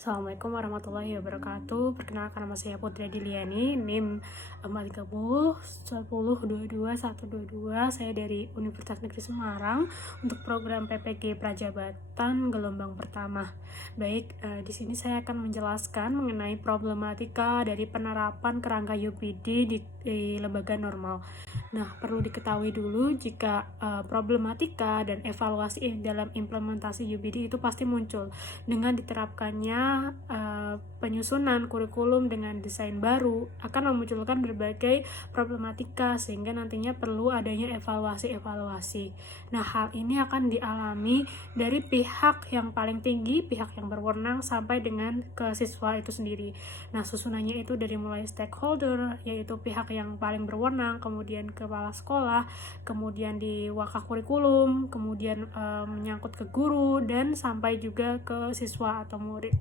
Assalamualaikum warahmatullahi wabarakatuh. Perkenalkan, nama saya Putri Diliani, NIM 430 1022 122. Saya dari Universitas Negeri Semarang untuk program PPG Prajabatan gelombang pertama. Baik, di sini saya akan menjelaskan mengenai problematika dari penerapan kerangka UPD di lembaga normal. Nah, perlu diketahui dulu jika problematika dan evaluasi dalam implementasi UPD itu pasti muncul dengan diterapkannya penyusunan kurikulum dengan desain baru akan memunculkan berbagai problematika sehingga nantinya perlu adanya evaluasi. Nah, hal ini akan dialami dari pihak yang paling tinggi, pihak yang berwenang sampai dengan ke siswa itu sendiri. Nah, susunannya itu dari mulai stakeholder, yaitu pihak yang paling berwenang, kemudian kepala sekolah, kemudian di wakaf kurikulum, kemudian menyangkut ke guru dan sampai juga ke siswa atau murid.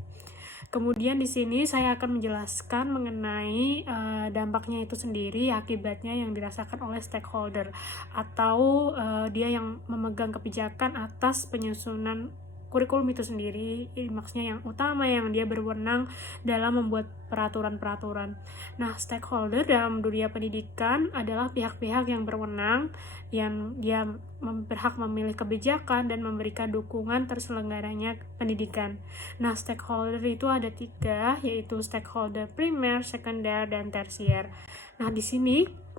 Kemudian di sini saya akan menjelaskan mengenai dampaknya itu sendiri, akibatnya yang dirasakan oleh stakeholder atau dia yang memegang kebijakan atas penyusunan kurikulum itu sendiri, maksudnya yang utama yang dia berwenang dalam membuat peraturan-peraturan. Nah, stakeholder dalam dunia pendidikan adalah pihak-pihak yang berwenang, yang dia berhak memilih kebijakan dan memberikan dukungan terselenggaranya pendidikan. Nah, stakeholder itu ada 3, yaitu stakeholder primer, sekunder, dan tersier. Nah, di sini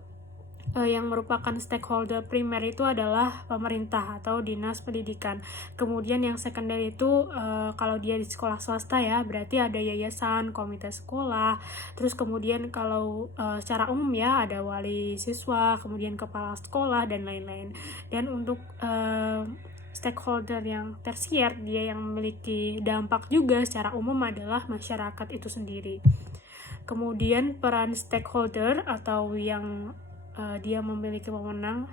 yang merupakan stakeholder primer itu adalah pemerintah atau dinas pendidikan. Kemudian yang sekunder itu kalau dia di sekolah swasta ya, berarti ada yayasan, komite sekolah. Terus kemudian kalau secara umum ya ada wali siswa, kemudian kepala sekolah dan lain-lain. Dan untuk stakeholder yang tersier, dia yang memiliki dampak juga secara umum adalah masyarakat itu sendiri. Kemudian peran stakeholder atau yang dia memiliki wewenang,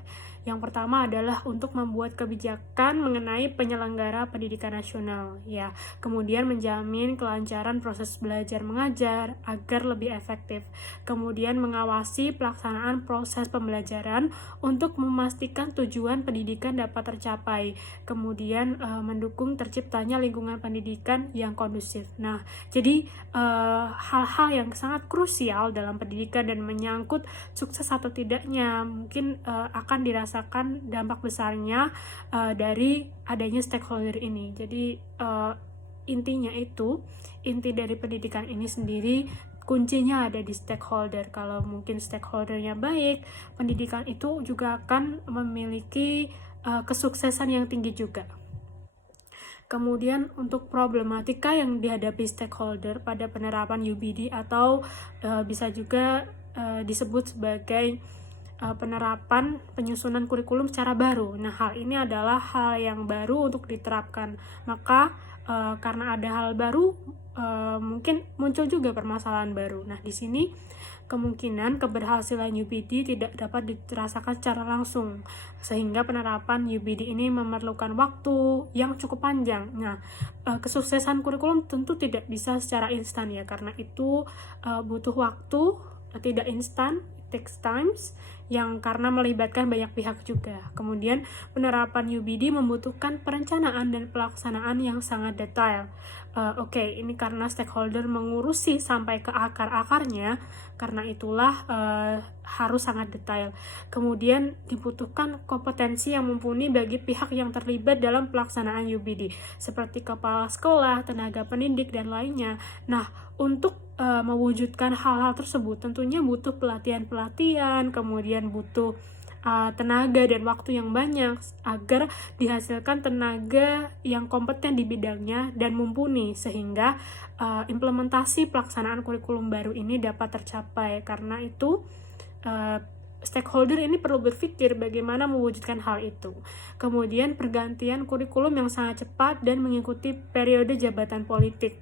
yang pertama adalah untuk membuat kebijakan mengenai penyelenggara pendidikan nasional, ya. Kemudian menjamin kelancaran proses belajar mengajar agar lebih efektif. Kemudian mengawasi pelaksanaan proses pembelajaran untuk memastikan tujuan pendidikan dapat tercapai. Kemudian mendukung terciptanya lingkungan pendidikan yang kondusif. Nah, jadi hal-hal yang sangat krusial dalam pendidikan dan menyangkut sukses atau tidaknya mungkin akan dirasakan dampak besarnya dari adanya stakeholder ini. Jadi intinya itu, inti dari pendidikan ini sendiri kuncinya ada di stakeholder. Kalau mungkin stakeholdernya baik, pendidikan itu juga akan memiliki kesuksesan yang tinggi juga. Kemudian untuk problematika yang dihadapi stakeholder pada penerapan UPD atau bisa juga disebut sebagai penerapan penyusunan kurikulum secara baru. Nah, hal ini adalah hal yang baru untuk diterapkan. Maka karena ada hal baru, mungkin muncul juga permasalahan baru. Nah, di sini kemungkinan keberhasilan UPD tidak dapat dirasakan secara langsung, sehingga penerapan UPD ini memerlukan waktu yang cukup panjang. Nah, kesuksesan kurikulum tentu tidak bisa secara instan ya, karena itu butuh waktu, tidak instan, takes times, yang karena melibatkan banyak pihak juga. Kemudian penerapan UPD membutuhkan perencanaan dan pelaksanaan yang sangat detail. Ini karena stakeholder mengurusi sampai ke akar-akarnya, karena itulah harus sangat detail. Kemudian dibutuhkan kompetensi yang mumpuni bagi pihak yang terlibat dalam pelaksanaan UPD, seperti kepala sekolah, tenaga pendidik, dan lainnya. Nah, untuk mewujudkan hal-hal tersebut tentunya butuh pelatihan, kemudian butuh tenaga dan waktu yang banyak agar dihasilkan tenaga yang kompeten di bidangnya dan mumpuni, sehingga implementasi pelaksanaan kurikulum baru ini dapat tercapai. Karena itu stakeholder ini perlu berpikir bagaimana mewujudkan hal itu. Kemudian pergantian kurikulum yang sangat cepat dan mengikuti periode jabatan politik.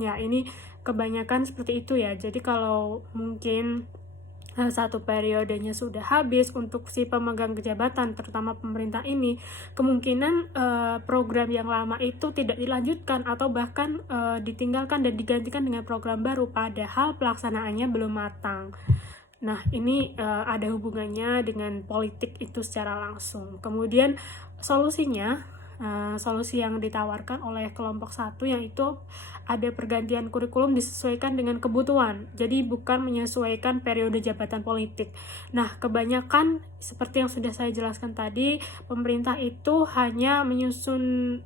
Ya, ini kebanyakan seperti itu ya. Jadi kalau mungkin satu periodenya sudah habis untuk si pemegang jabatan, terutama pemerintah ini, kemungkinan program yang lama itu tidak dilanjutkan atau bahkan ditinggalkan dan digantikan dengan program baru, padahal pelaksanaannya belum matang. Nah, ini ada hubungannya dengan politik itu secara langsung. Kemudian solusinya solusi yang ditawarkan oleh kelompok satu, yaitu ada pergantian kurikulum disesuaikan dengan kebutuhan, jadi bukan menyesuaikan periode jabatan politik. Nah, kebanyakan seperti yang sudah saya jelaskan tadi, pemerintah itu hanya menyusun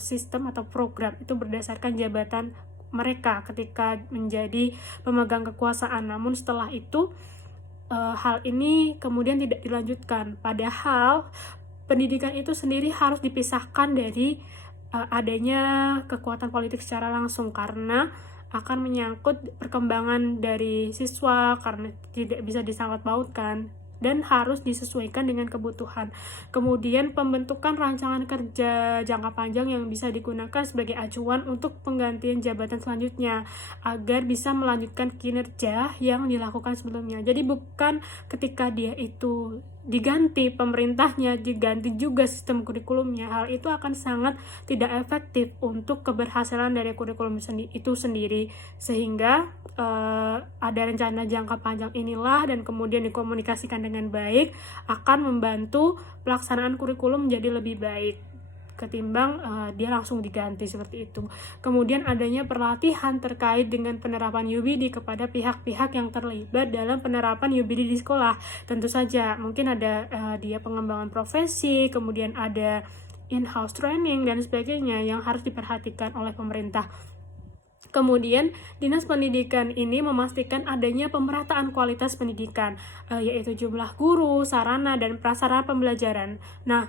sistem atau program itu berdasarkan jabatan mereka ketika menjadi pemegang kekuasaan. Namun setelah itu hal ini kemudian tidak dilanjutkan, padahal pendidikan itu sendiri harus dipisahkan dari adanya kekuatan politik secara langsung, karena akan menyangkut perkembangan dari siswa, karena tidak bisa disangkut pautkan dan harus disesuaikan dengan kebutuhan. Kemudian pembentukan rancangan kerja jangka panjang yang bisa digunakan sebagai acuan untuk penggantian jabatan selanjutnya agar bisa melanjutkan kinerja yang dilakukan sebelumnya. Jadi bukan ketika dia itu diganti pemerintahnya, diganti juga sistem kurikulumnya, hal itu akan sangat tidak efektif untuk keberhasilan dari kurikulum itu sendiri, sehingga ada rencana jangka panjang inilah dan kemudian dikomunikasikan dengan baik akan membantu pelaksanaan kurikulum menjadi lebih baik ketimbang dia langsung diganti seperti itu. Kemudian adanya pelatihan terkait dengan penerapan UBD kepada pihak-pihak yang terlibat dalam penerapan UBD di sekolah. Tentu saja mungkin ada dia pengembangan profesi, kemudian ada in-house training dan sebagainya yang harus diperhatikan oleh pemerintah. Kemudian, Dinas Pendidikan ini memastikan adanya pemerataan kualitas pendidikan, yaitu jumlah guru, sarana, dan prasarana pembelajaran. Nah,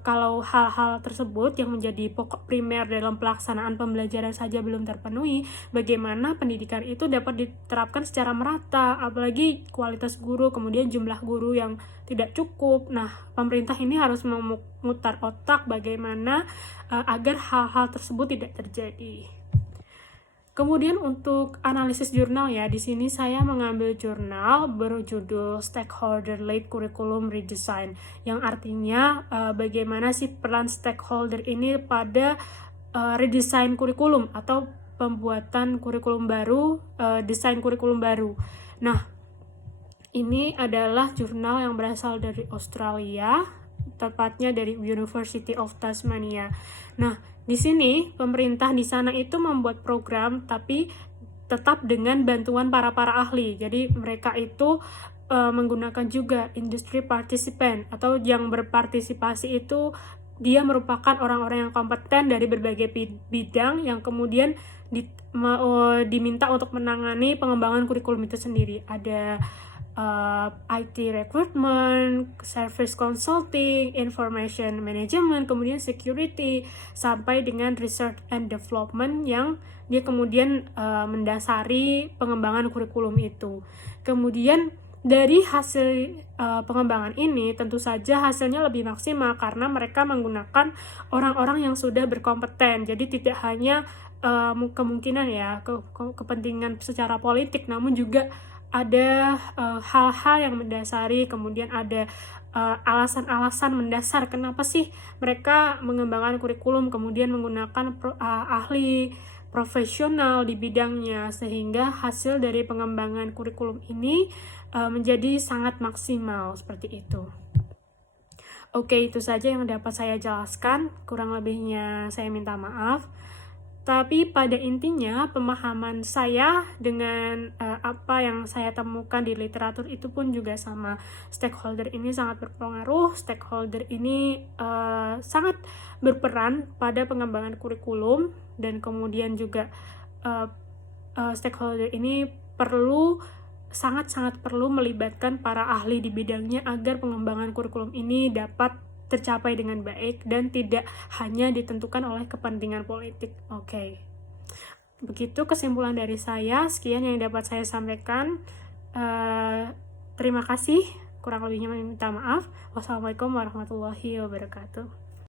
kalau hal-hal tersebut yang menjadi pokok primer dalam pelaksanaan pembelajaran saja belum terpenuhi, bagaimana pendidikan itu dapat diterapkan secara merata, apalagi kualitas guru, kemudian jumlah guru yang tidak cukup. Nah, pemerintah ini harus memutar otak bagaimana agar hal-hal tersebut tidak terjadi. Kemudian untuk analisis jurnal ya, di sini saya mengambil jurnal berjudul Stakeholder-Led Curriculum Redesign, yang artinya bagaimana sih peran stakeholder ini pada redesign kurikulum atau pembuatan kurikulum baru, desain kurikulum baru. Nah, ini adalah jurnal yang berasal dari Australia, tepatnya dari University of Tasmania. Nah, di sini pemerintah di sana itu membuat program tapi tetap dengan bantuan para ahli. Jadi mereka itu menggunakan juga industri participant atau yang berpartisipasi itu dia merupakan orang-orang yang kompeten dari berbagai bidang yang kemudian diminta untuk menangani pengembangan kurikulum itu sendiri. Ada IT recruitment, service consulting, information management, kemudian security, sampai dengan research and development yang dia kemudian mendasari pengembangan kurikulum itu. Kemudian dari hasil pengembangan ini tentu saja hasilnya lebih maksimal karena mereka menggunakan orang-orang yang sudah berkompeten. Jadi tidak hanya kemungkinan ya kepentingan secara politik, namun juga ada hal-hal yang mendasari, kemudian ada alasan-alasan mendasar kenapa sih mereka mengembangkan kurikulum, kemudian menggunakan ahli profesional di bidangnya, sehingga hasil dari pengembangan kurikulum ini menjadi sangat maksimal seperti itu. Oke, itu saja yang dapat saya jelaskan, kurang lebihnya saya minta maaf. Tapi pada intinya pemahaman saya dengan apa yang saya temukan di literatur itu pun juga sama. Stakeholder ini sangat berpengaruh, stakeholder ini sangat berperan pada pengembangan kurikulum, dan kemudian juga stakeholder ini sangat-sangat perlu melibatkan para ahli di bidangnya agar pengembangan kurikulum ini dapat tercapai dengan baik dan tidak hanya ditentukan oleh kepentingan politik. Oke. Begitu kesimpulan dari saya. Sekian yang dapat saya sampaikan. Terima kasih. Kurang lebihnya minta maaf. Wassalamualaikum warahmatullahi wabarakatuh.